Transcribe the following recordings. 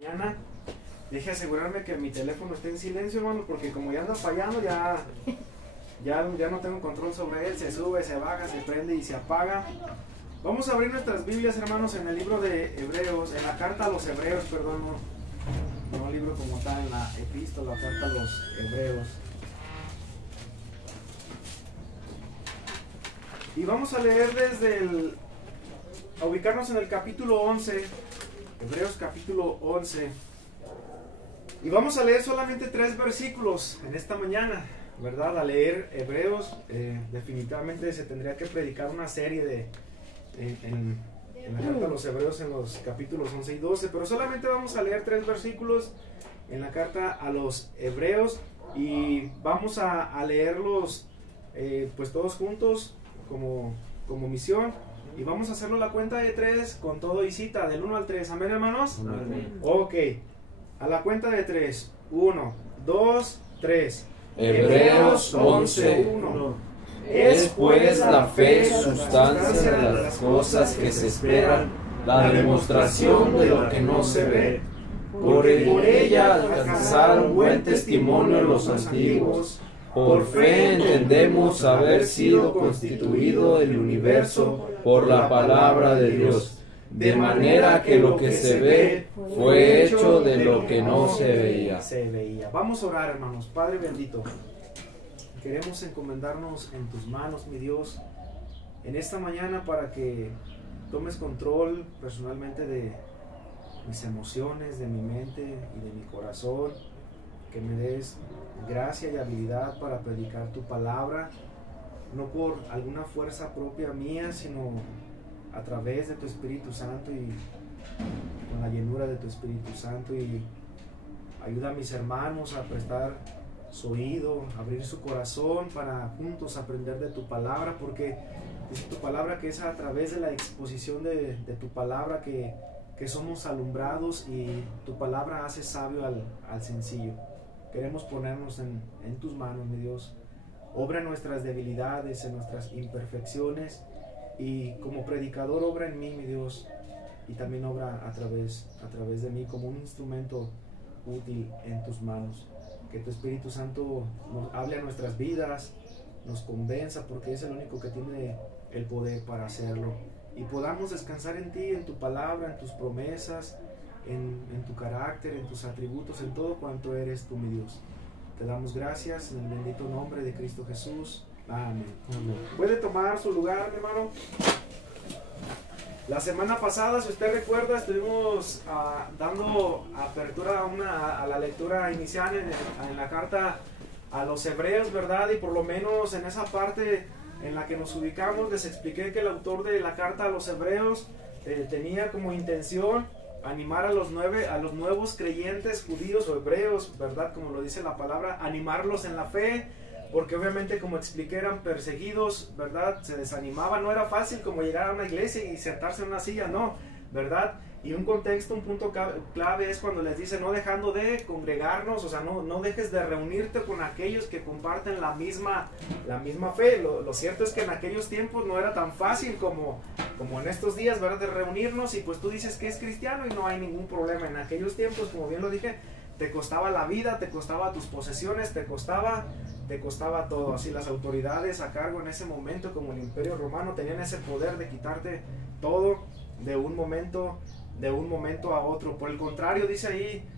Mañana deje asegurarme que mi teléfono esté en silencio, hermano, porque como ya anda fallando, ya no tengo control sobre él. Se sube, se baja, se prende y se apaga. Vamos a abrir nuestras Biblias, hermanos, en el libro de Hebreos, en la carta a los Hebreos, perdón, no libro como tal, en la epístola, carta a los Hebreos. Y vamos a leer a ubicarnos en el capítulo 11, Hebreos capítulo 11. Y vamos a leer solamente 3 versículos en esta mañana, ¿verdad? A leer Hebreos, definitivamente se tendría que predicar una serie en la carta a los Hebreos en los capítulos 11 y 12, pero solamente vamos a leer 3 versículos en la carta a los Hebreos y vamos a leerlos pues todos juntos como misión, y vamos a hacerlo la cuenta de 3 con todo y cita, del 1 al 3, ¿amén, hermanos? Amén. Ok, a la cuenta de 3, 1, 2, 3. Hebreos 11:1. Es pues la fe sustancia de las cosas que se esperan, la demostración de lo que no se ve. Por ella alcanzaron buen testimonio los antiguos. Por fe entendemos haber sido constituido el universo por la palabra de Dios, de manera que lo que se ve fue hecho de lo que no se veía. Vamos a orar, hermanos. Padre bendito, queremos encomendarnos en tus manos, mi Dios, en esta mañana para que tomes control personalmente de mis emociones, de mi mente y de mi corazón, que me des gracia y habilidad para predicar tu palabra, no por alguna fuerza propia mía, sino a través de tu Espíritu Santo y con la llenura de tu Espíritu Santo. Y ayuda a mis hermanos a prestar su oído, abrir su corazón para juntos aprender de tu palabra, porque dice tu palabra que es a través de la exposición de tu palabra que somos alumbrados, y tu palabra hace sabio al sencillo. Queremos ponernos en tus manos, mi Dios. Obra en nuestras debilidades, en nuestras imperfecciones, y como predicador obra en mí, mi Dios, y también obra a través de mí como un instrumento útil en tus manos. Que tu Espíritu Santo nos hable a nuestras vidas, nos convenza, porque es el único que tiene el poder para hacerlo, y podamos descansar en ti, en tu palabra, en tus promesas, en tu carácter, en tus atributos, en todo cuanto eres tú, mi Dios. Te damos gracias en el bendito nombre de Cristo Jesús. Amén. Amén. ¿Puede tomar su lugar, mi hermano? La semana pasada, si usted recuerda, estuvimos dando apertura a la lectura inicial en la carta a los Hebreos, ¿verdad? Y por lo menos en esa parte en la que nos ubicamos, les expliqué que el autor de la carta a los Hebreos tenía como intención animar a los nuevos creyentes judíos o hebreos, ¿verdad? Como lo dice la palabra, animarlos en la fe, porque obviamente, como expliqué, eran perseguidos, ¿verdad? Se desanimaban, no era fácil como llegar a una iglesia y sentarse en una silla, no, ¿verdad? Y un punto clave es cuando les dice, no dejando de congregarnos, o sea, no dejes de reunirte con aquellos que comparten la misma fe. Lo cierto es que en aquellos tiempos no era tan fácil como en estos días, ¿verdad? De reunirnos, y pues tú dices que es cristiano y no hay ningún problema. En aquellos tiempos, como bien lo dije, te costaba la vida, te costaba tus posesiones, te costaba todo. Así las autoridades a cargo en ese momento, como el Imperio Romano, tenían ese poder de quitarte todo de un momento a otro. Por el contrario, dice ahí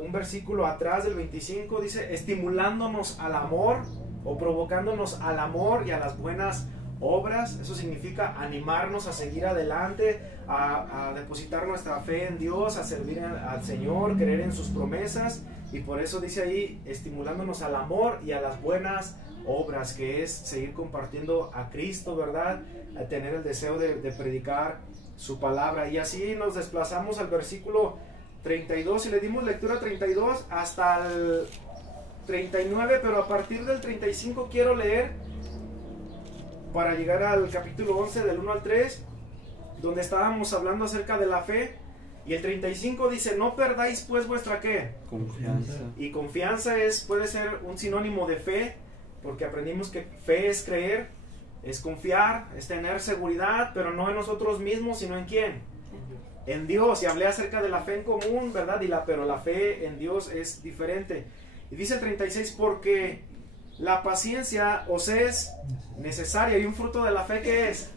un versículo atrás del 25, dice, estimulándonos al amor o provocándonos al amor y a las buenas obras. Eso significa animarnos a seguir adelante, a depositar nuestra fe en Dios, a servir al Señor, creer en sus promesas. Y por eso dice ahí, estimulándonos al amor y a las buenas obras, que es seguir compartiendo a Cristo, ¿verdad? A tener el deseo de predicar su palabra. Y así nos desplazamos al versículo 32 y le dimos lectura 32 hasta el 39, pero a partir del 35 quiero leer para llegar al capítulo 11 del 1 al 3, donde estábamos hablando acerca de la fe. Y el 35 dice, no perdáis pues vuestra ¿qué? Confianza. Y confianza puede ser un sinónimo de fe, porque aprendimos que fe es creer, es confiar, es tener seguridad, pero no en nosotros mismos, sino en ¿quién? en Dios, y hablé acerca de la fe en común, ¿verdad? Pero la fe en Dios es diferente. Y dice el 36, porque la paciencia os es necesaria. Y un fruto de la fe, ¿qué es?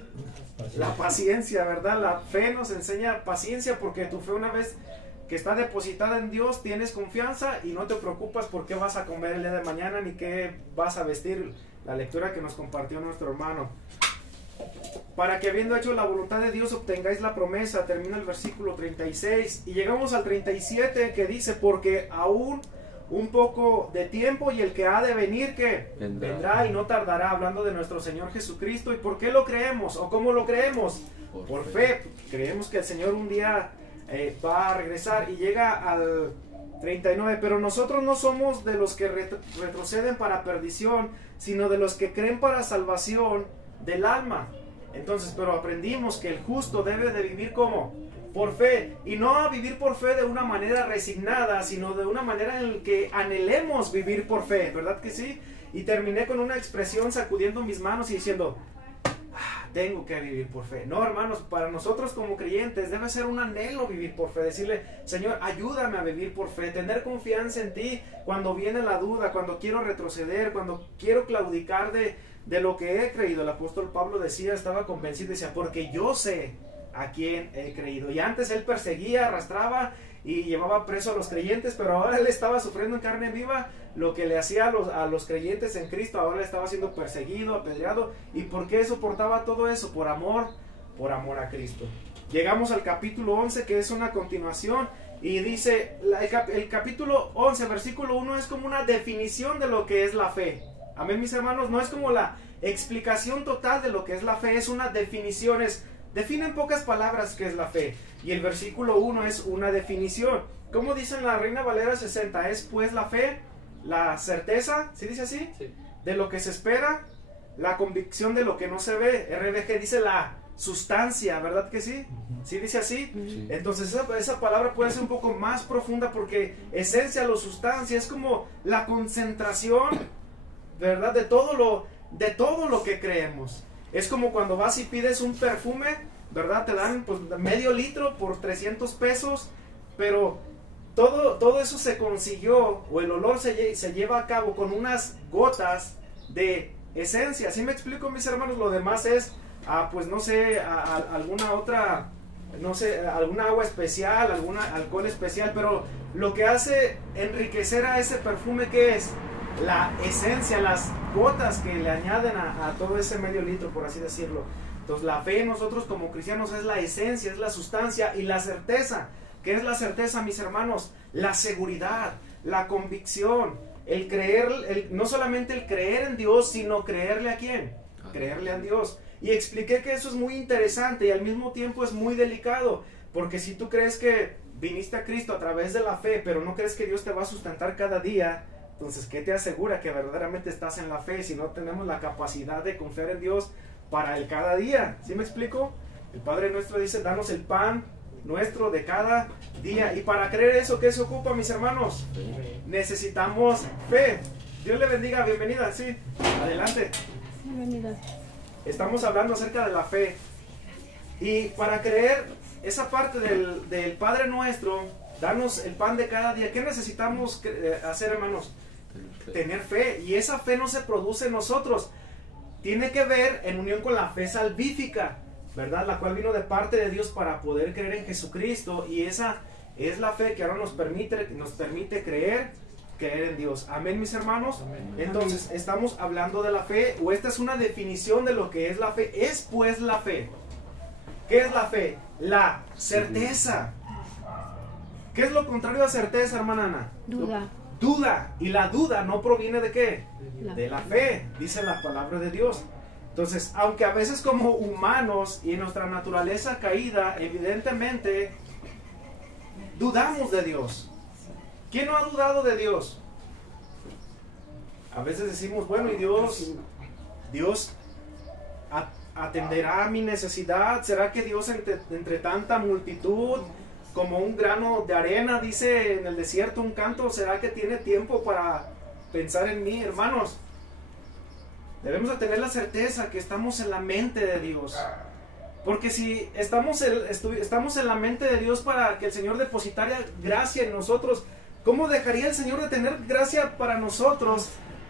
La paciencia, ¿verdad? La fe nos enseña paciencia, porque tu fe, una vez que está depositada en Dios, tienes confianza y no te preocupas por qué vas a comer el día de mañana ni qué vas a vestir. La lectura que nos compartió nuestro hermano. Para que habiendo hecho la voluntad de Dios obtengáis la promesa, termina el versículo 36. Y llegamos al 37, que dice, porque aún un poco de tiempo y el que ha de venir, ¿qué? Vendrá y no tardará, hablando de nuestro Señor Jesucristo. ¿Y por qué lo creemos? ¿O cómo lo creemos? Por fe. Creemos que el Señor un día va a regresar. Y llega al 39, pero nosotros no somos de los que retroceden para perdición, sino de los que creen para salvación del alma. Entonces, pero aprendimos que el justo debe de vivir como por fe, y no a vivir por fe de una manera resignada, sino de una manera en la que anhelemos vivir por fe, ¿verdad que sí? Y terminé con una expresión sacudiendo mis manos y diciendo, tengo que vivir por fe. No, hermanos, para nosotros como creyentes debe ser un anhelo vivir por fe, decirle, Señor, ayúdame a vivir por fe, tener confianza en ti cuando viene la duda, cuando quiero retroceder, cuando quiero claudicar de lo que he creído. El apóstol Pablo decía, estaba convencido, decía, porque yo sé a quién he creído. Y antes él perseguía, arrastraba y llevaba preso a los creyentes, pero ahora él estaba sufriendo en carne viva lo que le hacía a los creyentes en Cristo. Ahora él estaba siendo perseguido, apedreado. ¿Y por qué soportaba todo eso? Por amor a Cristo. Llegamos al capítulo 11, que es una continuación, y dice, el capítulo 11, versículo 1, es como una definición de lo que es la fe. Amén, mis hermanos. No es como la explicación total de lo que es la fe, es una definición, define en pocas palabras qué es la fe. Y el versículo 1 es una definición. Como dice en la Reina Valera 60, es pues la fe, la certeza, ¿sí dice así? Sí. De lo que se espera, la convicción de lo que no se ve. RBG dice la sustancia, ¿verdad que sí? ¿Sí dice así? Sí. Entonces esa palabra puede ser un poco más profunda, porque esencia o sustancia es como la concentración, ¿verdad? De todo lo que creemos. Es como cuando vas y pides un perfume, ¿verdad? Te dan pues medio litro por 300 pesos, pero todo eso se consiguió, o el olor se lleva a cabo con unas gotas de esencia. ¿Sí me explico, mis hermanos? Lo demás es, pues no sé, alguna otra, no sé, alguna agua especial, algún alcohol especial, pero lo que hace enriquecer a ese perfume, ¿qué es? La esencia, las gotas que le añaden a todo ese medio litro, por así decirlo. Entonces la fe en nosotros como cristianos es la esencia, es la sustancia, y la certeza. ¿Qué es la certeza, mis hermanos? La seguridad, la convicción, el creer, no solamente el creer en Dios, sino creerle a quién, creerle a Dios. Y expliqué que eso es muy interesante y al mismo tiempo es muy delicado, porque si tú crees que viniste a Cristo a través de la fe, pero no crees que Dios te va a sustentar cada día, entonces ¿qué te asegura que verdaderamente estás en la fe si no tenemos la capacidad de confiar en Dios para el cada día? ¿Sí me explico? El Padre nuestro dice, danos el pan nuestro de cada día. Y para creer eso, ¿qué se ocupa, mis hermanos? Necesitamos fe. Dios le bendiga, bienvenida, sí, adelante. Bienvenida. Estamos hablando acerca de la fe. Y para creer esa parte del Padre nuestro, danos el pan de cada día, ¿qué necesitamos hacer, hermanos? Tener fe. Y esa fe no se produce en nosotros, tiene que ver en unión con la fe salvífica, ¿verdad? La cual vino de parte de Dios para poder creer en Jesucristo, y esa es la fe que ahora nos permite creer en Dios. Amén, mis hermanos. Amén. Entonces estamos hablando de la fe, o esta es una definición de lo que es la fe. Es pues la fe. ¿Qué es la fe? La certeza. ¿Qué es lo contrario a certeza, hermana Ana? Duda. Duda. Y la duda no proviene de ¿qué? De la fe, dice la palabra de Dios. Entonces, aunque a veces como humanos y en nuestra naturaleza caída, evidentemente dudamos de Dios. ¿Quién no ha dudado de Dios? A veces decimos, bueno, y Dios atenderá a mi necesidad. ¿Será que Dios entre tanta multitud, como un grano de arena, dice en el desierto un canto, será que tiene tiempo para pensar en mí? Hermanos, debemos de tener la certeza que estamos en la mente de Dios. Porque si estamos en la mente de Dios para que el Señor depositara gracia en nosotros, ¿cómo dejaría el Señor de tener gracia para nosotros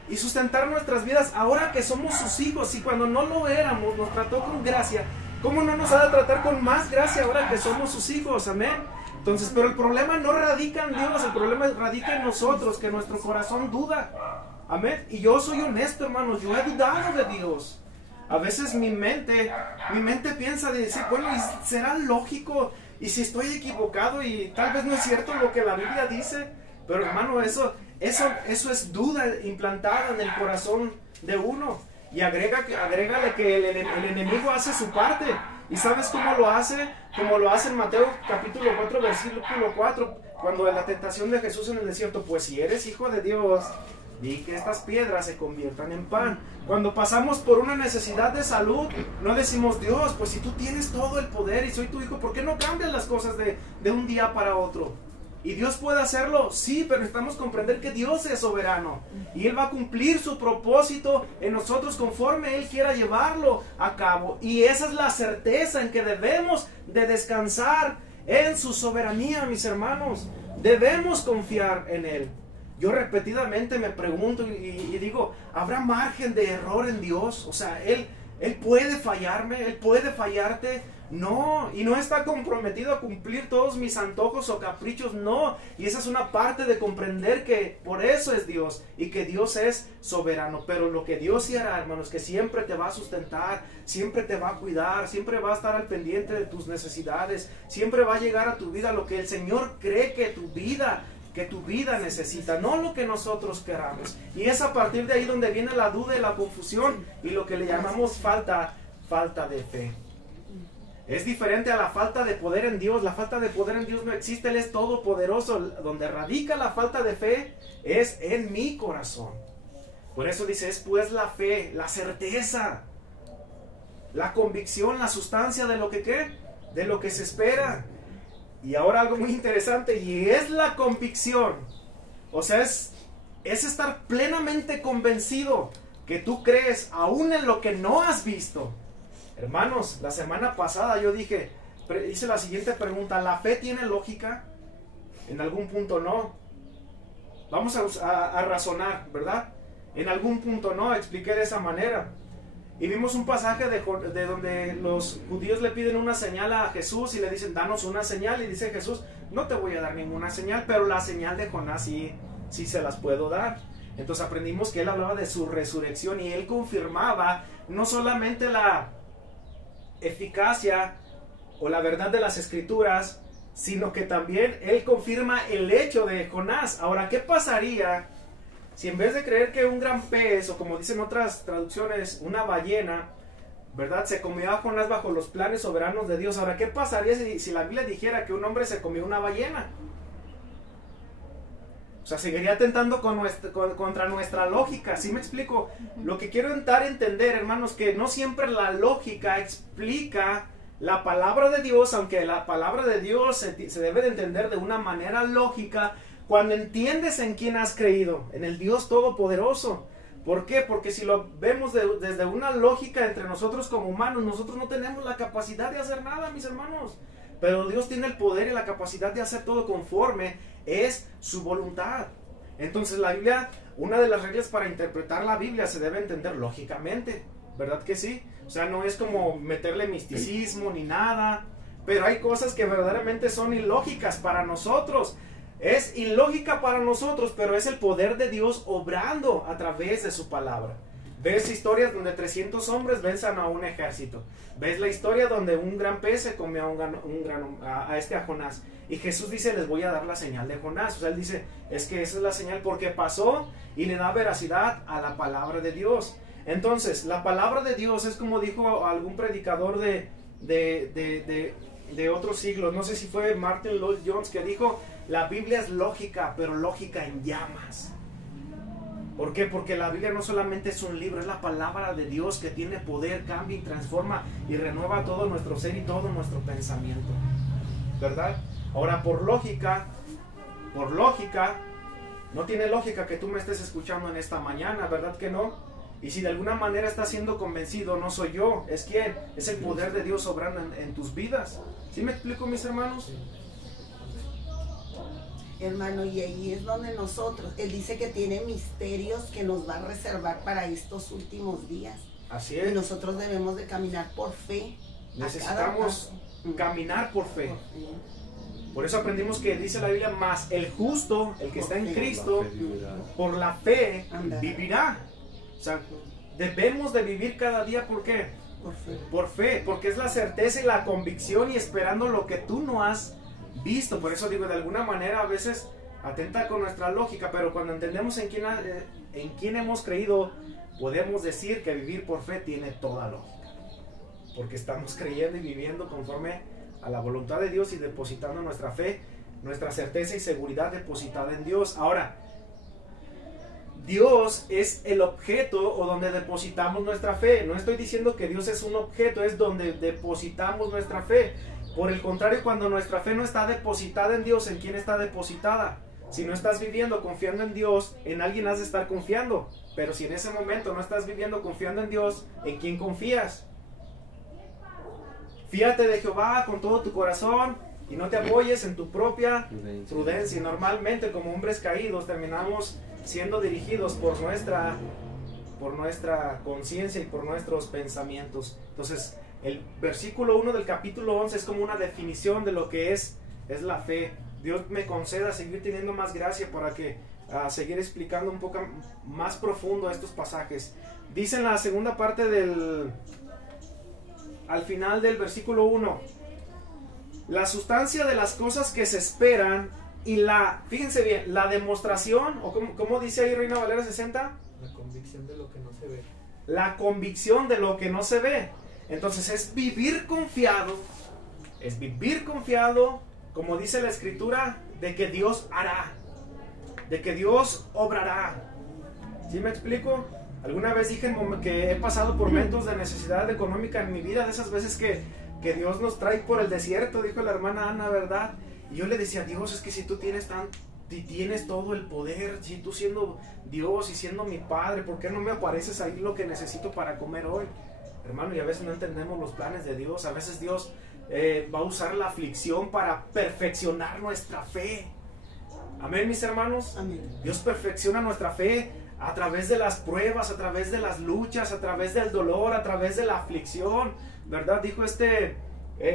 y sustentar nuestras vidas ahora que somos sus hijos? Y cuando no lo éramos, nos trató con gracia, ¿cómo no nos ha de tratar con más gracia ahora que somos sus hijos? Amén. Entonces, pero el problema no radica en Dios, el problema radica en nosotros, que nuestro corazón duda. Amén. Y yo soy honesto, hermanos, yo he dudado de Dios. A veces mi mente piensa de decir, bueno, ¿será lógico? Y si estoy equivocado y tal vez no es cierto lo que la Biblia dice. Pero hermano, eso es duda implantada en el corazón de uno. Y agrégale que el enemigo hace su parte. ¿Y sabes cómo lo hace? Como lo hace en Mateo capítulo 4, versículo 4, cuando en la tentación de Jesús en el desierto, pues si eres hijo de Dios, di que estas piedras se conviertan en pan. Cuando pasamos por una necesidad de salud, no decimos, Dios, pues si tú tienes todo el poder y soy tu hijo, ¿por qué no cambias las cosas de un día para otro? ¿Y Dios puede hacerlo? Sí, pero necesitamos comprender que Dios es soberano. Y Él va a cumplir su propósito en nosotros conforme Él quiera llevarlo a cabo. Y esa es la certeza en que debemos de descansar en su soberanía, mis hermanos. Debemos confiar en Él. Yo repetidamente me pregunto y digo, ¿habrá margen de error en Dios? O sea, Él puede fallarme, Él puede fallarte. No, y no está comprometido a cumplir todos mis antojos o caprichos, no. Y esa es una parte de comprender que por eso es Dios y que Dios es soberano. Pero lo que Dios sí hará, hermanos, que siempre te va a sustentar, siempre te va a cuidar, siempre va a estar al pendiente de tus necesidades, siempre va a llegar a tu vida lo que el Señor cree que tu vida necesita, no lo que nosotros queramos. Y es a partir de ahí donde viene la duda y la confusión y lo que le llamamos falta de fe. Es diferente a la falta de poder en Dios. La falta de poder en Dios no existe, Él es todopoderoso. Donde radica la falta de fe es en mi corazón. Por eso dice, es pues la fe, la certeza, la convicción, la sustancia de lo que ¿qué? De lo que se espera. Y ahora algo muy interesante, y es la convicción. O sea, es estar plenamente convencido que tú crees aún en lo que no has visto. Hermanos, la semana pasada yo hice la siguiente pregunta, ¿la fe tiene lógica? En algún punto no. Vamos a razonar, ¿verdad? En algún punto no, expliqué de esa manera. Y vimos un pasaje de donde los judíos le piden una señal a Jesús y le dicen, danos una señal. Y dice Jesús, no te voy a dar ninguna señal, pero la señal de Jonás sí se las puedo dar. Entonces aprendimos que él hablaba de su resurrección y él confirmaba no solamente la eficacia o la verdad de las escrituras, sino que también él confirma el hecho de Jonás. Ahora, ¿qué pasaría si en vez de creer que un gran pez, o como dicen otras traducciones, una ballena, ¿verdad?, se comió a Jonás bajo los planes soberanos de Dios? Ahora, ¿qué pasaría si la Biblia dijera que un hombre se comió una ballena? O sea, seguiría atentando contra nuestra lógica. ¿Sí me explico? Lo que quiero dar a entender, hermanos, que no siempre la lógica explica la palabra de Dios, aunque la palabra de Dios se debe de entender de una manera lógica cuando entiendes en quién has creído, en el Dios Todopoderoso. ¿Por qué? Porque si lo vemos desde una lógica entre nosotros como humanos, nosotros no tenemos la capacidad de hacer nada, mis hermanos. Pero Dios tiene el poder y la capacidad de hacer todo conforme es su voluntad. Entonces la Biblia, una de las reglas para interpretar la Biblia se debe entender lógicamente, ¿verdad que sí? O sea, no es como meterle misticismo ni nada, pero hay cosas que verdaderamente son ilógicas para nosotros. Es ilógica para nosotros, pero es el poder de Dios obrando a través de su palabra. Ves historias donde 300 hombres vencen a un ejército. Ves la historia donde un gran pez se comió a Jonás. Y Jesús dice, les voy a dar la señal de Jonás. O sea, él dice, es que esa es la señal porque pasó, y le da veracidad a la palabra de Dios. Entonces, la palabra de Dios es como dijo algún predicador de otros siglos. No sé si fue Martin Lloyd Jones que dijo, la Biblia es lógica, pero lógica en llamas. ¿Por qué? Porque la Biblia no solamente es un libro, es la palabra de Dios que tiene poder, cambia y transforma y renueva todo nuestro ser y todo nuestro pensamiento, ¿verdad? Ahora, por lógica, no tiene lógica que tú me estés escuchando en esta mañana, ¿verdad que no? Y si de alguna manera estás siendo convencido, no soy yo, es quién, es el poder de Dios obrando en tus vidas. ¿Sí me explico, mis hermanos? Hermano, y ahí es donde nosotros, Él dice que tiene misterios que nos va a reservar para estos últimos días. Así Y es. nosotros debemos de caminar por fe. Necesitamos caminar por fe. Por eso aprendimos que dice la Biblia, más el justo, el que está en Cristo, por la fe vivirá. O sea, debemos de vivir cada día, ¿por qué? Por fe. Por fe, porque es la certeza y la convicción y esperando lo que tú no has visto. Por eso digo, de alguna manera a veces atenta con nuestra lógica, pero cuando entendemos en quién hemos creído, podemos decir que vivir por fe tiene toda lógica. Porque estamos creyendo y viviendo conforme a la voluntad de Dios y depositando nuestra fe, nuestra certeza y seguridad depositada en Dios. Ahora, Dios es el objeto o donde depositamos nuestra fe. No estoy diciendo que Dios es un objeto, es donde depositamos nuestra fe. Por el contrario, cuando nuestra fe no está depositada en Dios, ¿en quién está depositada? Si no estás viviendo confiando en Dios, en alguien has de estar confiando. Pero si en ese momento no estás viviendo confiando en Dios, ¿en quién confías? Fíate de Jehová con todo tu corazón y no te apoyes en tu propia prudencia. Y normalmente como hombres caídos terminamos siendo dirigidos por nuestra conciencia y por nuestros pensamientos. Entonces, el versículo 1 del capítulo 11 es como una definición de lo que es la fe. Dios me conceda seguir teniendo más gracia para que seguir explicando un poco más profundo estos pasajes. Dice en la segunda parte al final del versículo 1, la sustancia de las cosas que se esperan y fíjense bien, la demostración, o como dice ahí Reina Valera 60, la convicción de lo que no se ve. La convicción de lo que no se ve. Entonces es vivir confiado, como dice la Escritura, de que Dios hará, de que Dios obrará. ¿Sí me explico? Alguna vez dije que he pasado por momentos de necesidad económica en mi vida, de esas veces que Dios nos trae por el desierto, dijo la hermana Ana, ¿verdad? Y yo le decía, Dios, es que si tú tienes todo el poder, si tú siendo Dios y siendo mi Padre, ¿por qué no me apareces ahí lo que necesito para comer hoy? Hermano, y a veces no entendemos los planes de Dios. A veces Dios va a usar la aflicción para perfeccionar nuestra fe. Amén, mis hermanos. Amén. Dios perfecciona nuestra fe a través de las pruebas, a través de las luchas, a través del dolor, a través de la aflicción, ¿verdad? Dijo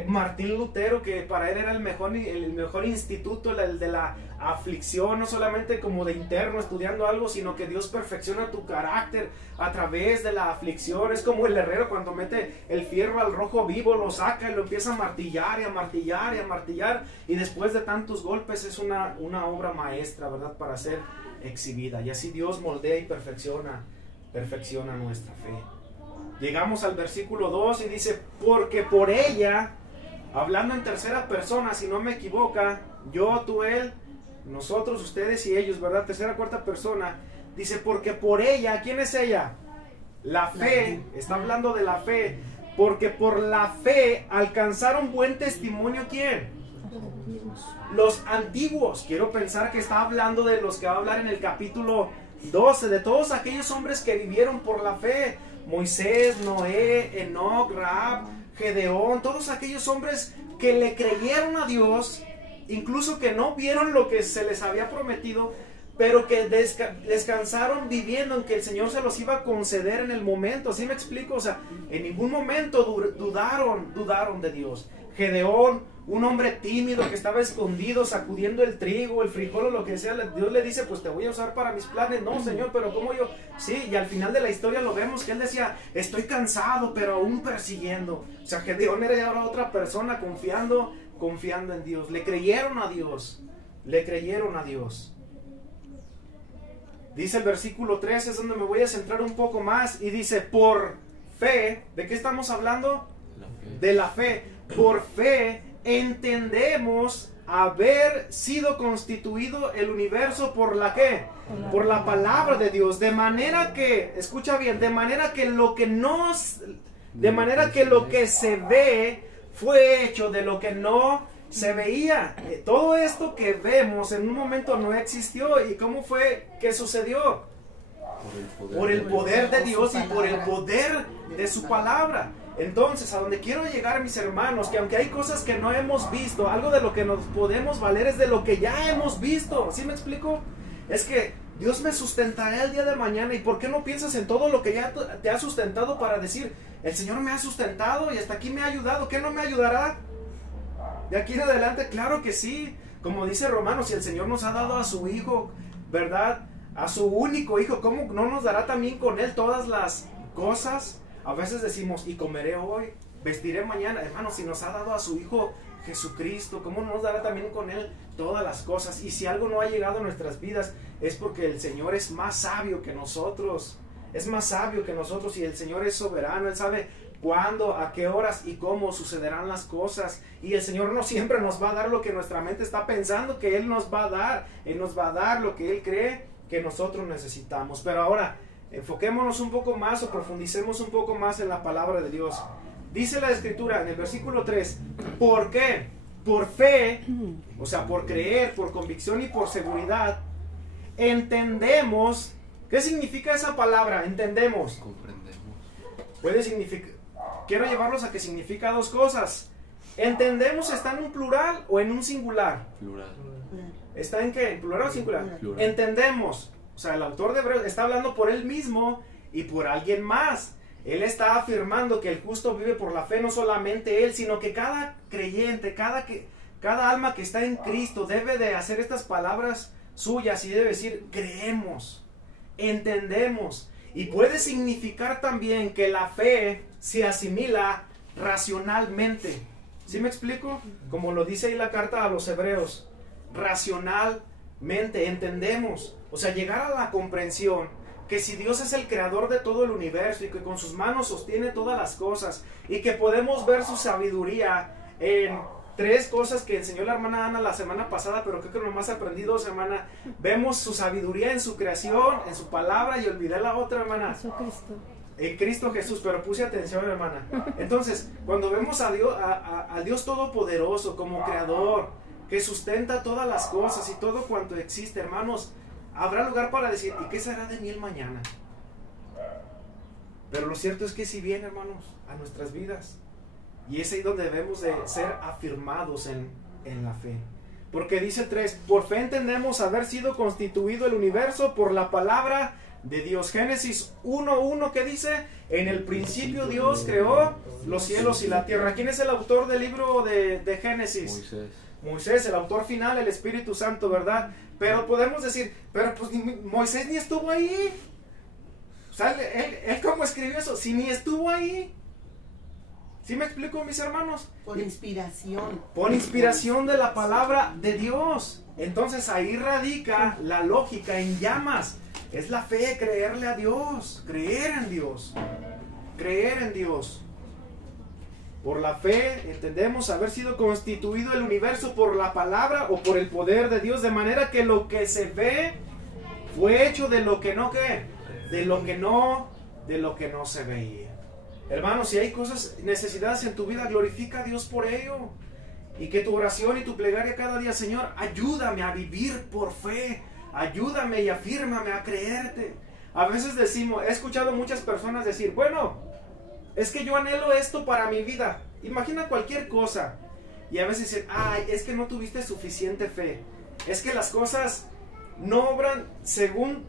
Martín Lutero que para él era el mejor instituto, el de la aflicción, no solamente como de interno estudiando algo, sino que Dios perfecciona tu carácter a través de la aflicción. Es como el herrero cuando mete el fierro al rojo vivo, lo saca y lo empieza a martillar y a martillar y a martillar, y después de tantos golpes es una obra maestra, ¿verdad? Para ser exhibida. Y así Dios moldea y perfecciona nuestra fe. Llegamos al versículo 2 y dice, porque por ella, hablando en tercera persona, si no me equivoco, yo, tú, él, nosotros, ustedes y ellos, ¿verdad? Tercera, cuarta persona. Dice, porque por ella, ¿quién es ella? La fe, está hablando de la fe. Porque por la fe alcanzaron buen testimonio, ¿quién? Los antiguos. Quiero pensar que está hablando de los que va a hablar en el capítulo 12, de todos aquellos hombres que vivieron por la fe. Moisés, Noé, Enoc, Rahab, Gedeón, todos aquellos hombres que le creyeron a Dios, incluso que no vieron lo que se les había prometido, pero que descansaron viviendo en que el Señor se los iba a conceder en el momento. ¿Sí me explico? O sea, en ningún momento dudaron de Dios. Gedeón, un hombre tímido que estaba escondido sacudiendo el trigo, el frijol o lo que sea, Dios le dice, pues te voy a usar para mis planes. No, Señor, pero ¿cómo yo? Sí, y al final de la historia lo vemos que él decía, estoy cansado, pero aún persiguiendo. O sea, Gedeón era ahora otra persona confiando en Dios. Le creyeron a Dios. Dice el versículo 13, es donde me voy a centrar un poco más, y dice, por fe, ¿de qué estamos hablando? De la fe. Por fe entendemos haber sido constituido el universo por la ¿qué? Por la palabra de Dios, de manera que, escucha bien, de manera que lo que se ve fue hecho de lo que no se veía. Todo esto que vemos en un momento no existió. ¿Y cómo fue que sucedió? Por el poder de Dios y por el poder de su palabra. Entonces, a donde quiero llegar, mis hermanos, que aunque hay cosas que no hemos visto, algo de lo que nos podemos valer es de lo que ya hemos visto. ¿Sí me explico? Es que Dios me sustentará el día de mañana. ¿Y por qué no piensas en todo lo que ya te ha sustentado para decir, el Señor me ha sustentado y hasta aquí me ha ayudado? ¿Qué no me ayudará? De aquí en adelante, claro que sí. Como dice Romanos, si el Señor nos ha dado a su Hijo, ¿verdad? A su único Hijo, ¿cómo no nos dará también con Él todas las cosas? A veces decimos, y comeré hoy, vestiré mañana. Hermanos, si nos ha dado a su Hijo Jesucristo, ¿cómo no nos dará también con Él todas las cosas? Y si algo no ha llegado a nuestras vidas, es porque el Señor es más sabio que nosotros. Es más sabio que nosotros y el Señor es soberano. Él sabe cuándo, a qué horas y cómo sucederán las cosas. Y el Señor no siempre nos va a dar lo que nuestra mente está pensando que Él nos va a dar. Él nos va a dar lo que Él cree que nosotros necesitamos. Pero ahora, enfoquémonos un poco más o profundicemos un poco más en la palabra de Dios. Dice la Escritura en el versículo 3, ¿por qué? Por fe, o sea, por creer, por convicción y por seguridad, entendemos. ¿Qué significa esa palabra? Entendemos. Comprendemos. Puede significar, quiero llevarlos a que significa dos cosas. ¿Entendemos está en un plural o en un singular? Plural. ¿Está en qué? ¿En plural o singular? Plural. Entendemos. O sea, el autor de Hebreos está hablando por él mismo y por alguien más. Él está afirmando que el justo vive por la fe, no solamente él, sino que cada creyente, cada alma que está en Cristo debe de hacer estas palabras suyas y debe decir, creemos, entendemos. Y puede significar también que la fe se asimila racionalmente. ¿Sí me explico? Como lo dice ahí la carta a los Hebreos, racionalmente entendemos. O sea, llegar a la comprensión que si Dios es el creador de todo el universo y que con sus manos sostiene todas las cosas y que podemos ver su sabiduría en tres cosas que enseñó la hermana Ana la semana pasada, pero creo que nomás aprendí dos, hermana. Vemos su sabiduría en su creación, en su palabra, y olvidé la otra, hermana. Jesucristo. En Cristo Jesús, pero puse atención, hermana. Entonces, cuando vemos a Dios Todopoderoso como creador, que sustenta todas las cosas y todo cuanto existe, hermanos, habrá lugar para decir, ¿y qué será de mí el mañana? Pero lo cierto es que si viene, hermanos, a nuestras vidas. Y es ahí donde debemos de ser afirmados en la fe. Porque dice el 3, por fe entendemos haber sido constituido el universo por la palabra de Dios. Génesis 1:1, ¿qué dice? En el principio Dios creó los cielos y la tierra. ¿Quién es el autor del libro de Génesis? Moisés. Moisés, el autor final, el Espíritu Santo, ¿verdad? Pero podemos decir, pero pues Moisés ni estuvo ahí. O sea, él cómo escribió eso, si ni estuvo ahí. ¿Sí me explico, mis hermanos? Por inspiración. Por inspiración de la palabra de Dios. Entonces ahí radica la lógica en llamas. Es la fe, creerle a Dios, creer en Dios, creer en Dios. Por la fe entendemos haber sido constituido el universo por la palabra o por el poder de Dios, de manera que lo que se ve fue hecho de lo que no ¿qué? De lo que no se veía. Hermanos, si hay cosas, necesidades en tu vida, glorifica a Dios por ello. Y que tu oración y tu plegaria cada día, Señor, ayúdame a vivir por fe. Ayúdame y afírmame a creerte. A veces decimos, he escuchado muchas personas decir, bueno, es que yo anhelo esto para mi vida. Imagina cualquier cosa. Y a veces dicen, ay, es que no tuviste suficiente fe. Es que las cosas no obran según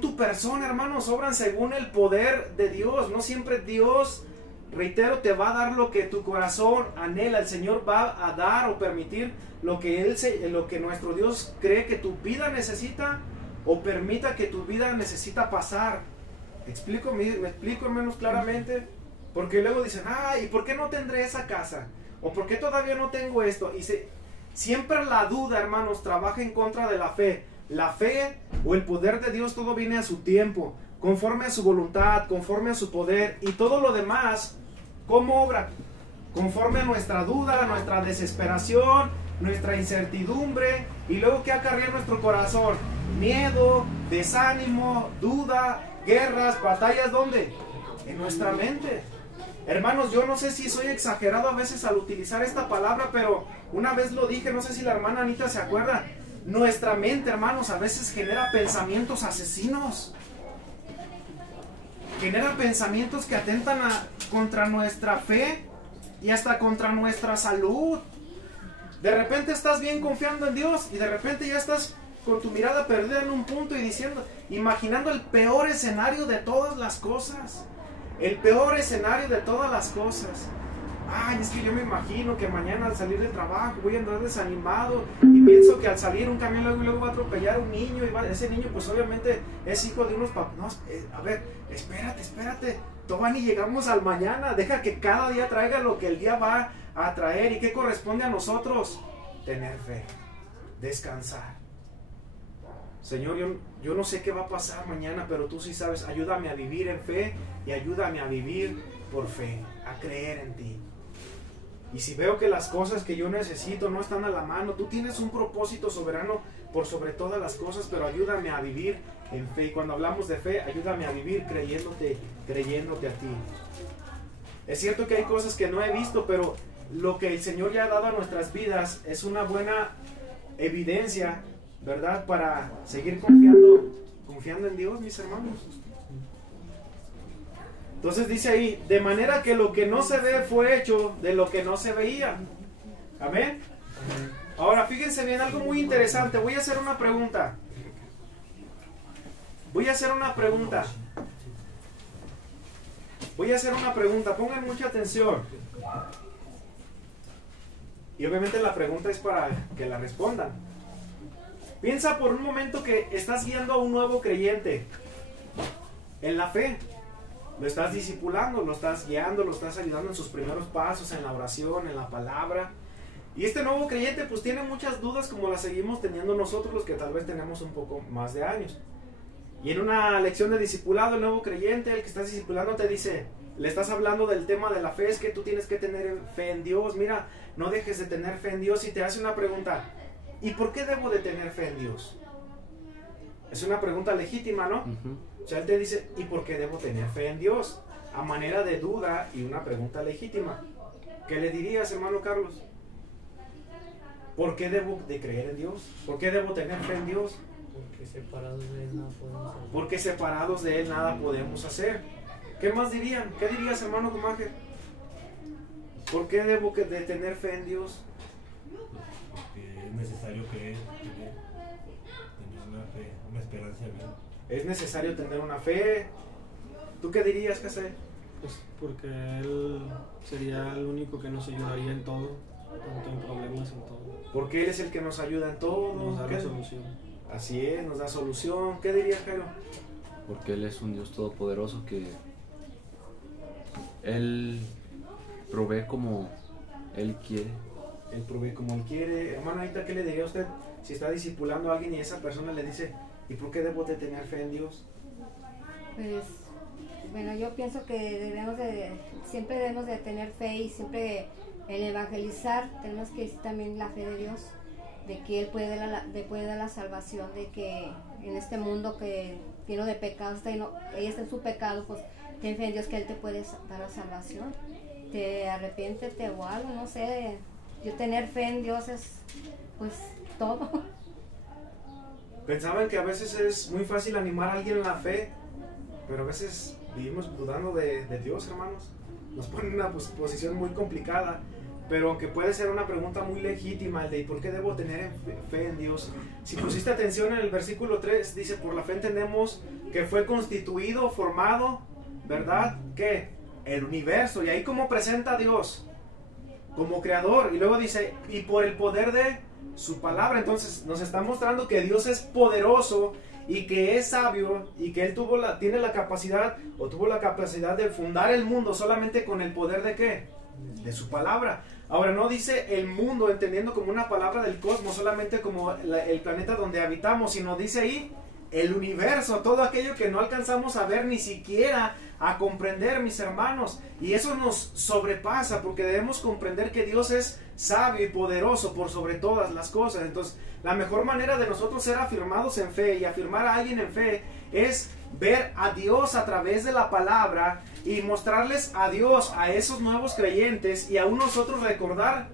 tu persona, hermanos, obran según el poder de Dios. No siempre Dios, reitero, te va a dar lo que tu corazón anhela. El Señor va a dar o permitir lo que nuestro Dios cree que tu vida necesita o permita que tu vida necesita pasar. ¿Me explico, hermanos, claramente? Porque luego dicen, ¿y por qué no tendré esa casa? ¿O por qué todavía no tengo esto? Y siempre la duda, hermanos, trabaja en contra de la fe. La fe o el poder de Dios, todo viene a su tiempo, conforme a su voluntad, conforme a su poder, y todo lo demás, ¿cómo obra? Conforme a nuestra duda, nuestra desesperación, nuestra incertidumbre, y luego ¿qué acarrea nuestro corazón? Miedo, desánimo, duda, guerras, batallas, ¿dónde? En nuestra mente. Hermanos, yo no sé si soy exagerado a veces al utilizar esta palabra, pero una vez lo dije, no sé si la hermana Anita se acuerda. Nuestra mente, hermanos, a veces genera pensamientos asesinos. genera pensamientos que atentan contra nuestra fe y hasta contra nuestra salud. De repente estás bien confiando en Dios y de repente ya estás con tu mirada perdida en un punto y diciendo, imaginando el peor escenario de todas las cosas. El peor escenario de todas las cosas. Ay, es que yo me imagino que mañana al salir del trabajo voy a andar desanimado y pienso que al salir un camión luego va a atropellar a un niño y ese niño pues obviamente es hijo de unos papás. No, a ver, espérate, todavía ni llegamos al mañana. Deja que cada día traiga lo que el día va a traer. ¿Y qué corresponde a nosotros? Tener fe, descansar. Señor, yo no sé qué va a pasar mañana, pero tú sí sabes. Ayúdame a vivir en fe y ayúdame a vivir por fe, a creer en ti. Y si veo que las cosas que yo necesito no están a la mano, tú tienes un propósito soberano por sobre todas las cosas, pero ayúdame a vivir en fe. Y cuando hablamos de fe, ayúdame a vivir creyéndote a ti. Es cierto que hay cosas que no he visto, pero lo que el Señor ya ha dado a nuestras vidas es una buena evidencia, ¿verdad? Para seguir confiando en Dios, mis hermanos. Entonces dice ahí, de manera que lo que no se ve fue hecho de lo que no se veía. Amén. Ahora fíjense bien, algo muy interesante. Voy a hacer una pregunta. Pongan mucha atención. Y obviamente la pregunta es para que la respondan. Piensa por un momento que estás guiando a un nuevo creyente en la fe. Lo estás discipulando, lo estás guiando, lo estás ayudando en sus primeros pasos, en la oración, en la palabra. Y este nuevo creyente pues tiene muchas dudas como las seguimos teniendo nosotros, los que tal vez tenemos un poco más de años. Y en una lección de discipulado, el nuevo creyente, el que estás discipulando, te dice, le estás hablando del tema de la fe, es que tú tienes que tener fe en Dios. Mira, no dejes de tener fe en Dios. Y te hace una pregunta, ¿y por qué debo de tener fe en Dios? Es una pregunta legítima, ¿no? O sea, él te dice, ¿y por qué debo tener fe en Dios? A manera de duda y una pregunta legítima. ¿Qué le dirías, hermano Carlos? ¿Por qué debo de creer en Dios? ¿Por qué debo tener fe en Dios? Porque separados de Él nada podemos hacer. Porque separados de Él nada podemos hacer. ¿Qué más dirían? ¿Qué dirías, hermano Gumaje? ¿Por qué debo de tener fe en Dios? Porque es necesario creer, tener una fe, una esperanza en Él. Es necesario tener una fe. ¿Tú qué dirías, Casey? Pues porque Él sería el único que nos ayudaría en todo, tanto en problemas, en todo. Porque Él es el que nos ayuda en todo. Nos da la solución. Así es, nos da solución. ¿Qué dirías, Jairo? Porque Él es un Dios todopoderoso que Él provee como Él quiere. Él provee como Él quiere. Hermano, ahorita, ¿qué le diría a usted si está discipulando a alguien y esa persona le dice, ¿y por qué debo de tener fe en Dios? Pues, bueno, yo pienso que siempre debemos de tener fe y siempre en evangelizar tenemos que decir también la fe de Dios, de que Él puede dar la salvación, de que en este mundo que lleno de pecados, ella está en su pecado, pues ten fe en Dios que Él te puede dar la salvación. Te arrepiéntete o algo, no sé. Yo tener fe en Dios es pues todo. Pensaban que a veces es muy fácil animar a alguien en la fe, pero a veces vivimos dudando de Dios, hermanos. Nos ponen en una posición muy complicada, pero aunque puede ser una pregunta muy legítima, el de ¿por qué debo tener fe en Dios? Si pusiste atención en el versículo 3, dice, por la fe entendemos que fue constituido, formado, ¿verdad? ¿Qué? El universo. Y ahí como presenta a Dios como creador. Y luego dice, y por el poder de su palabra. Entonces nos está mostrando que Dios es poderoso y que es sabio y que Él tiene la capacidad o tuvo la capacidad de fundar el mundo solamente con el poder de ¿qué? De su palabra. Ahora no dice el mundo entendiendo como una palabra del cosmos, solamente como el planeta donde habitamos, sino dice ahí el universo, todo aquello que no alcanzamos a ver ni siquiera a comprender, mis hermanos. Y eso nos sobrepasa porque debemos comprender que Dios es sabio y poderoso por sobre todas las cosas. Entonces, la mejor manera de nosotros ser afirmados en fe y afirmar a alguien en fe es ver a Dios a través de la palabra y mostrarles a Dios a esos nuevos creyentes y aún nosotros recordar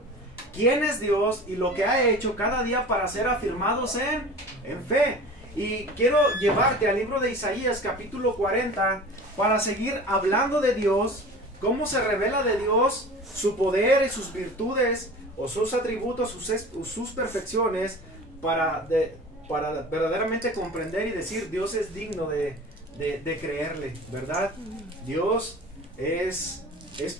quién es Dios y lo que ha hecho cada día para ser afirmados en fe. Y quiero llevarte al libro de Isaías capítulo 40 para seguir hablando de Dios, cómo se revela de Dios, su poder y sus virtudes, o sus atributos, sus perfecciones, para verdaderamente comprender y decir, Dios es digno de creerle, ¿verdad? Dios es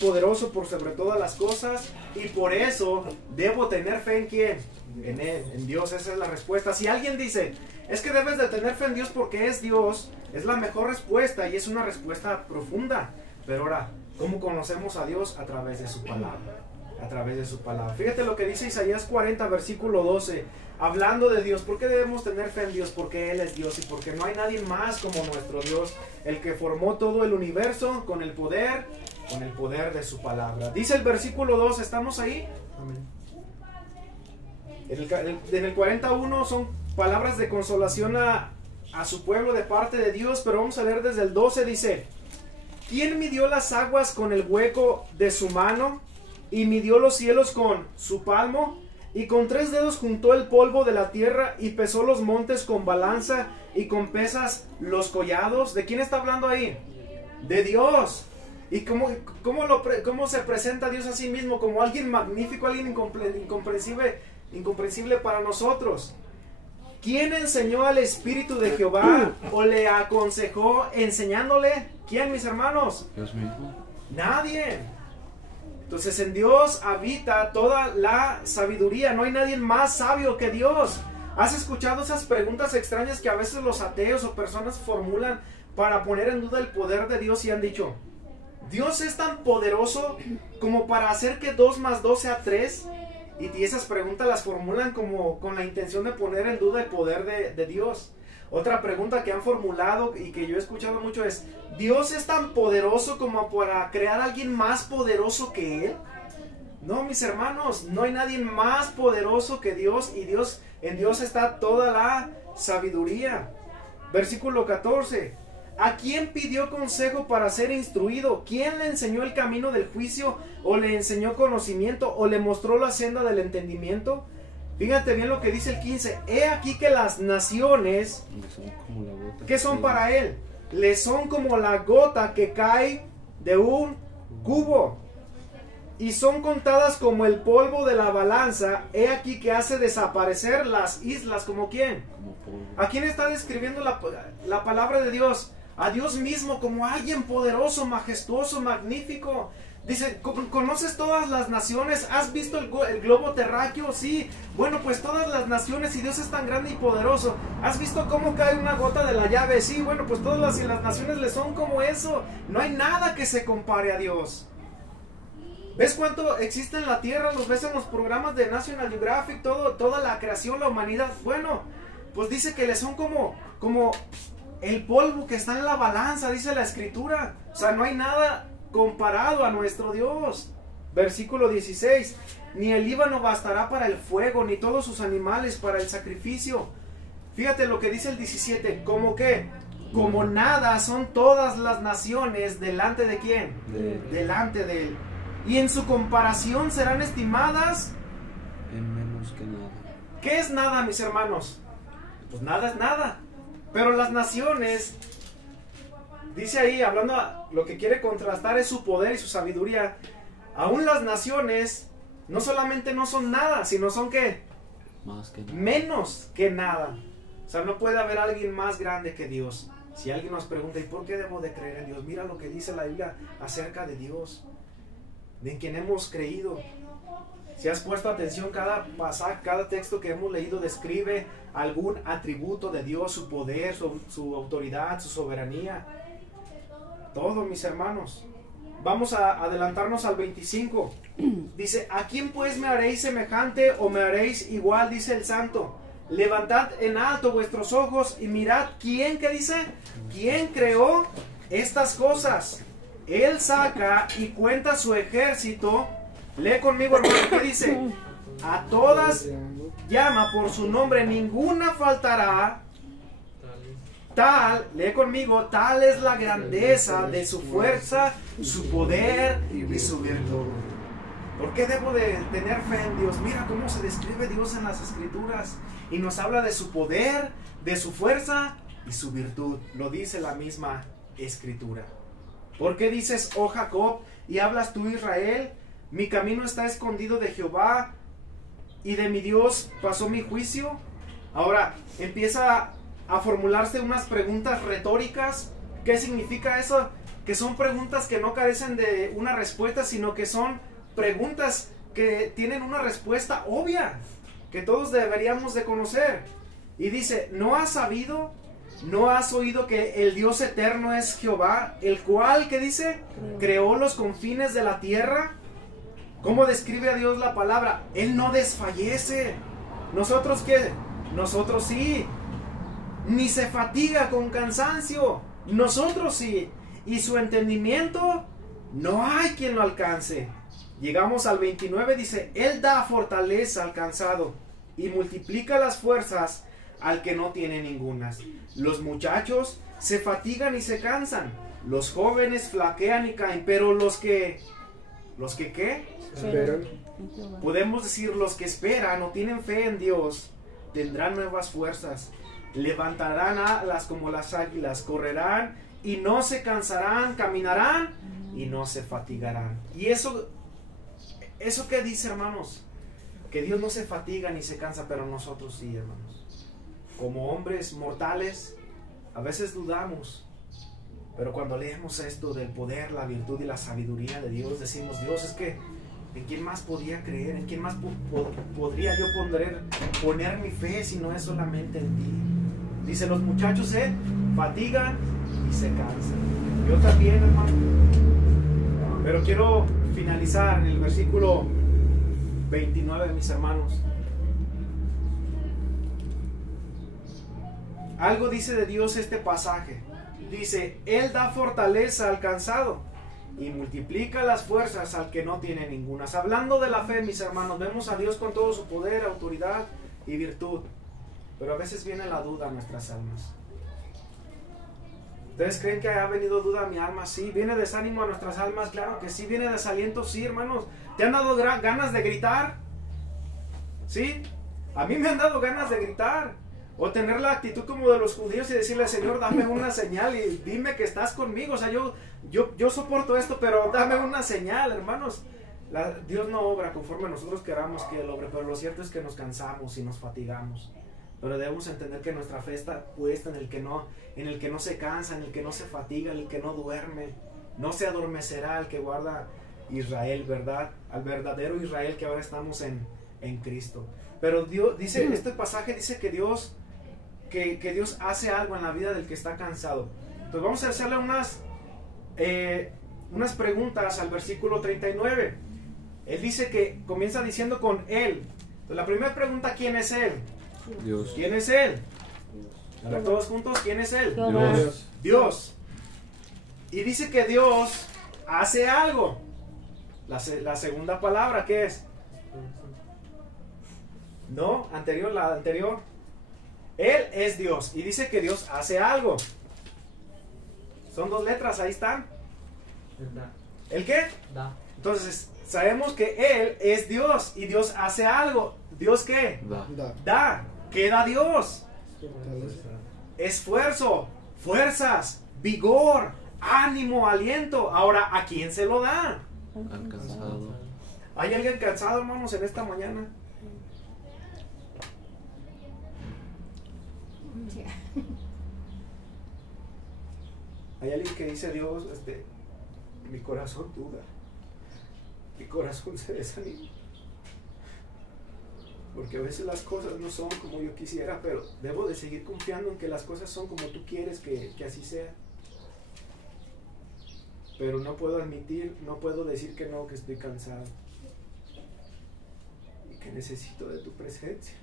poderoso por sobre todas las cosas, y por eso debo tener fe en ¿quién? En Él, en Dios. Esa es la respuesta. Si alguien dice, es que debes de tener fe en Dios porque es Dios, es la mejor respuesta, y es una respuesta profunda. Pero ahora, ¿cómo conocemos a Dios? A través de su palabra. A través de su palabra. Fíjate lo que dice Isaías 40, versículo 12. Hablando de Dios, ¿por qué debemos tener fe en Dios? Porque Él es Dios y porque no hay nadie más como nuestro Dios, el que formó todo el universo con el poder de su palabra. Dice el versículo 2, ¿estamos ahí? Amén. En el 41 son palabras de consolación a su pueblo de parte de Dios, pero vamos a leer desde el 12, dice, ¿quién midió las aguas con el hueco de su mano y midió los cielos con su palmo? Y con 3 dedos juntó el polvo de la tierra y pesó los montes con balanza y con pesas los collados. ¿De quién está hablando ahí? De Dios. ¿Y cómo se presenta Dios a sí mismo? Como alguien magnífico, alguien incomprensible para nosotros. ¿Quién enseñó al Espíritu de Jehová o le aconsejó enseñándole? ¿Quién, mis hermanos? Dios mismo. Nadie. Entonces en Dios habita toda la sabiduría. No hay nadie más sabio que Dios. ¿Has escuchado esas preguntas extrañas que a veces los ateos o personas formulan para poner en duda el poder de Dios y han dicho, ¿Dios es tan poderoso como para hacer que 2 más 2 sea 3? Y esas preguntas las formulan como con la intención de poner en duda el poder de Dios. Otra pregunta que han formulado y que yo he escuchado mucho es, ¿Dios es tan poderoso como para crear a alguien más poderoso que Él? No, mis hermanos, no hay nadie más poderoso que Dios, y en Dios está toda la sabiduría. Versículo 14. ¿A quién pidió consejo para ser instruido? ¿Quién le enseñó el camino del juicio? ¿O le enseñó conocimiento? ¿O le mostró la senda del entendimiento? Fíjate bien lo que dice el 15. He aquí que las naciones, ¿qué son para Él? Le son como la gota que cae de un cubo, y son contadas como el polvo de la balanza. He aquí que hace desaparecer las islas. ¿Como quién? ¿A quién está describiendo la palabra de Dios? A Dios mismo, como alguien poderoso, majestuoso, magnífico. Dice, ¿conoces todas las naciones? ¿Has visto el globo terráqueo? Sí. Bueno, pues todas las naciones, y Dios es tan grande y poderoso. ¿Has visto cómo cae una gota de la llave? Sí. Bueno, pues todas las naciones le son como eso. No hay nada que se compare a Dios. ¿Ves cuánto existe en la tierra? Los ves en los programas de National Geographic, toda la creación, la humanidad. Bueno, pues dice que le son como el polvo que está en la balanza, dice la Escritura. O sea, no hay nada comparado a nuestro Dios. Versículo 16. Ni el Líbano bastará para el fuego, ni todos sus animales para el sacrificio. Fíjate lo que dice el 17. ¿Cómo qué? Como nada son todas las naciones delante de ¿quién? Delante de Él. Y en su comparación serán estimadas en menos que nada. ¿Qué es nada, mis hermanos? Pues nada es nada. Pero las naciones, dice ahí, hablando, lo que quiere contrastar es su poder y su sabiduría. Aún las naciones no solamente no son nada, sino son ¿qué? Más que nada. Menos que nada. O sea, no puede haber alguien más grande que Dios. Si alguien nos pregunta, ¿y por qué debo de creer en Dios? Mira lo que dice la Biblia acerca de Dios, de en quien hemos creído. Si has puesto atención, cada pasaje, cada texto que hemos leído describe algún atributo de Dios, su poder, su autoridad, su soberanía. Todo, mis hermanos. Vamos a adelantarnos al 25. Dice, ¿a quién pues me haréis semejante o me haréis igual? Dice el Santo. Levantad en alto vuestros ojos y mirad quién, ¿qué dice? ¿Quién creó estas cosas? Él saca y cuenta su ejército. Lee conmigo, hermano, ¿qué dice? A todas llama por su nombre, ninguna faltará. Tal, lee conmigo, tal es la grandeza de su fuerza, su poder y su virtud. ¿Por qué debo de tener fe en Dios? Mira cómo se describe Dios en las Escrituras y nos habla de su poder, de su fuerza y su virtud. Lo dice la misma Escritura. ¿Por qué dices, oh Jacob, y hablas tú, Israel? Mi camino está escondido de Jehová y de mi Dios pasó mi juicio. Ahora empieza a formularse unas preguntas retóricas. ¿Qué significa eso? Que son preguntas que no carecen de una respuesta, sino que son preguntas que tienen una respuesta obvia, que todos deberíamos de conocer. Y dice, ¿no has sabido, no has oído que el Dios eterno es Jehová, el cual, ¿qué dice? Creó los confines de la tierra. ¿Cómo describe a Dios la palabra? Él no desfallece. ¿Nosotros qué? Nosotros sí. Ni se fatiga con cansancio. Nosotros sí. Y su entendimiento no hay quien lo alcance. Llegamos al 29, dice, Él da fortaleza al cansado y multiplica las fuerzas al que no tiene ningunas. Los muchachos se fatigan y se cansan. Los jóvenes flaquean y caen, pero los que ¿qué? Esperan. Podemos decir, los que esperan o tienen fe en Dios tendrán nuevas fuerzas. Levantarán alas como las águilas, correrán y no se cansarán, caminarán y no se fatigarán. Y eso ¿qué dice, hermanos? Que Dios no se fatiga ni se cansa, pero nosotros sí, hermanos. Como hombres mortales, a veces dudamos, pero cuando leemos esto del poder, la virtud y la sabiduría de Dios, decimos, Dios, es que ¿en quién más podría creer? ¿En quién más podría yo poner mi fe si no es solamente en ti? Dice, los muchachos se fatigan y se cansan. Yo también, hermano. Pero quiero finalizar en el versículo 29, mis hermanos. Algo dice de Dios este pasaje. Dice, Él da fortaleza al cansado y multiplica las fuerzas al que no tiene ningunas. Hablando de la fe, mis hermanos, vemos a Dios con todo su poder, autoridad y virtud. Pero a veces viene la duda a nuestras almas. ¿Ustedes creen que ha venido duda a mi alma? Sí. ¿Viene desánimo a nuestras almas? Claro que sí. ¿Viene desaliento? Sí, hermanos. ¿Te han dado ganas de gritar? Sí. A mí me han dado ganas de gritar. O tener la actitud como de los judíos y decirle, Señor, dame una señal y dime que estás conmigo. O sea, yo soporto esto, pero dame una señal, hermanos. Dios no obra conforme nosotros queramos que Él obre, pero lo cierto es que nos cansamos y nos fatigamos. Pero debemos entender que nuestra fe está puesta en el que no se cansa, en el que no se fatiga, en el que no duerme. No se adormecerá el que guarda Israel, ¿verdad? Al verdadero Israel que ahora estamos en Cristo. Pero Dios dice, este pasaje dice que Dios hace algo en la vida del que está cansado. Entonces vamos a hacerle unas preguntas al versículo 39. Él dice que comienza diciendo con Él. Entonces la primera pregunta, ¿quién es Él? Dios. ¿Quién es Él? A ver, todos juntos, ¿quién es Él? Dios. Dios. Y dice que Dios hace algo. La segunda palabra, ¿qué es? No, la anterior. Él es Dios. Y dice que Dios hace algo. Son dos letras, ahí están. ¿El qué? Da. Entonces, sabemos que Él es Dios y Dios hace algo. ¿Dios qué? Da. ¿Qué da Dios? Esfuerzo, fuerzas, vigor, ánimo, aliento. Ahora, ¿a quién se lo da? Al cansado. ¿Hay alguien cansado, hermanos, en esta mañana? Hay alguien que dice, Dios, mi corazón duda, mi corazón se desanima, porque a veces las cosas no son como yo quisiera, pero debo de seguir confiando en que las cosas son como tú quieres que así sea. Pero no puedo decir que no, que estoy cansado y que necesito de tu presencia,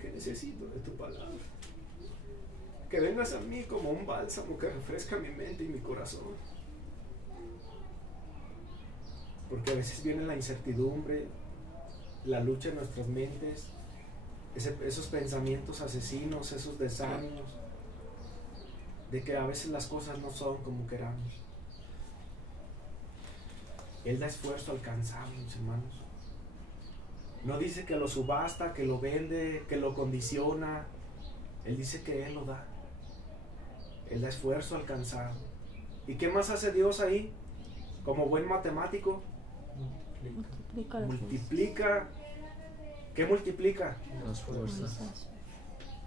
que necesito de tu palabra. Que vengas a mí como un bálsamo que refresca mi mente y mi corazón. Porque a veces viene la incertidumbre, la lucha en nuestras mentes, esos pensamientos asesinos, esos desánimos, de que a veces las cosas no son como queramos. Él da esfuerzo alcanzado, mis hermanos. No dice que lo subasta, que lo vende, que lo condiciona. Él dice que Él lo da. Él da esfuerzo alcanzado. ¿Y qué más hace Dios ahí? Como buen matemático, multiplica. ¿Qué multiplica? Las fuerzas.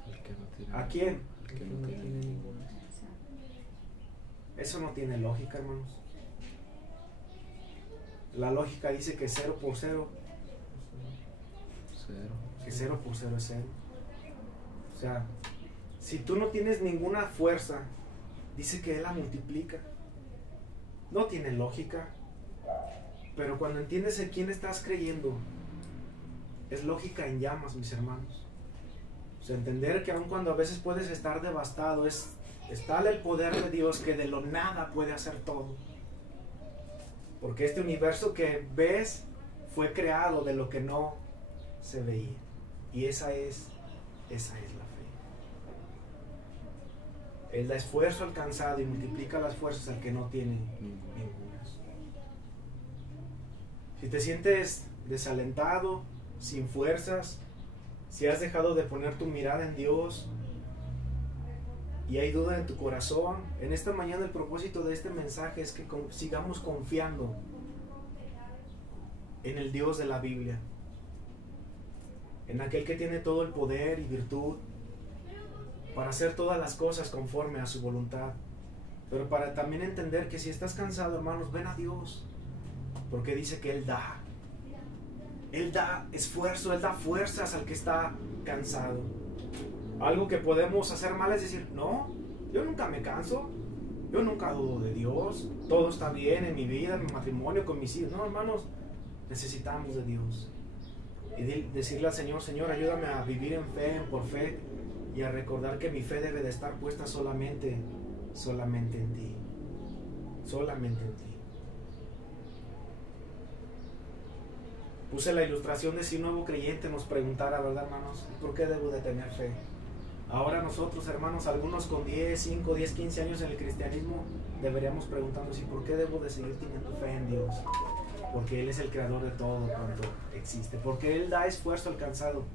El que no tiene. ¿A quién? El que no tiene ninguna. Eso no tiene lógica, hermanos. La lógica dice que 0 por 0, que 0 por 0 es 0. O sea, si tú no tienes ninguna fuerza, dice que Él la multiplica. No tiene lógica. Pero cuando entiendes en quién estás creyendo, es lógica en llamas, mis hermanos. O sea, entender que aun cuando a veces puedes estar devastado, es tal el poder de Dios que de lo nada puede hacer todo. Porque este universo que ves fue creado de lo que no se veía. Y esa es la fe. Él da esfuerzo alcanzado y multiplica las fuerzas al que no tiene ningunas. Si te sientes desalentado, sin fuerzas, si has dejado de poner tu mirada en Dios y hay duda en tu corazón, en esta mañana el propósito de este mensaje es que sigamos confiando en el Dios de la Biblia, en aquel que tiene todo el poder y virtud para hacer todas las cosas conforme a su voluntad. Pero para también entender que si estás cansado, hermanos, ven a Dios, porque dice que Él da. Él da esfuerzo, Él da fuerzas al que está cansado. Algo que podemos hacer mal es decir, no, yo nunca me canso, yo nunca dudo de Dios, todo está bien en mi vida, en mi matrimonio, con mis hijos. No, hermanos, necesitamos de Dios. Y decirle al Señor, Señor, ayúdame a vivir en fe, por fe, y a recordar que mi fe debe de estar puesta solamente en ti. Solamente en ti. Puse la ilustración de si un nuevo creyente nos preguntara, ¿verdad, hermanos? ¿Por qué debo de tener fe? Ahora nosotros, hermanos, algunos con 5, 10, 15 años en el cristianismo, deberíamos preguntarnos, ¿y por qué debo de seguir teniendo fe en Dios? Porque Él es el creador de todo cuanto existe. Porque Él da esfuerzo alcanzado.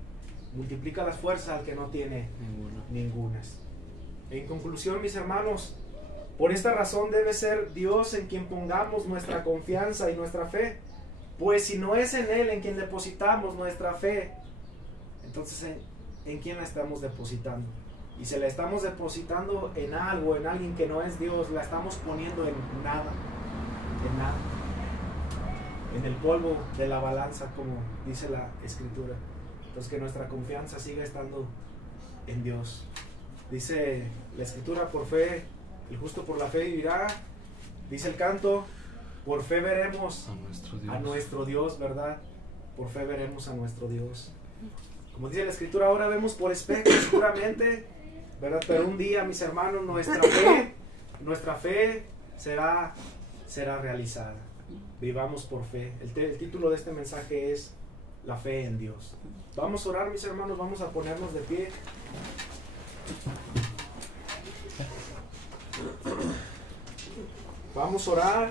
Multiplica las fuerzas al que no tiene ningunas. En conclusión, mis hermanos, por esta razón debe ser Dios en quien pongamos nuestra confianza y nuestra fe. Pues si no es en Él en quien depositamos nuestra fe, entonces ¿en quién la estamos depositando? Y si la estamos depositando en algo, en alguien que no es Dios, la estamos poniendo en nada. En nada. En el polvo de la balanza, como dice la Escritura. Entonces que nuestra confianza siga estando en Dios. Dice la Escritura, por fe, el justo por la fe vivirá. Dice el canto, por fe veremos a nuestro Dios, ¿verdad? Por fe veremos a nuestro Dios. Como dice la Escritura, ahora vemos por espejo seguramente, ¿verdad? Pero un día, mis hermanos, nuestra fe será realizada. Vivamos por fe. El título de este mensaje es la fe en Dios. Vamos a orar, mis hermanos, vamos a ponernos de pie. Vamos a orar.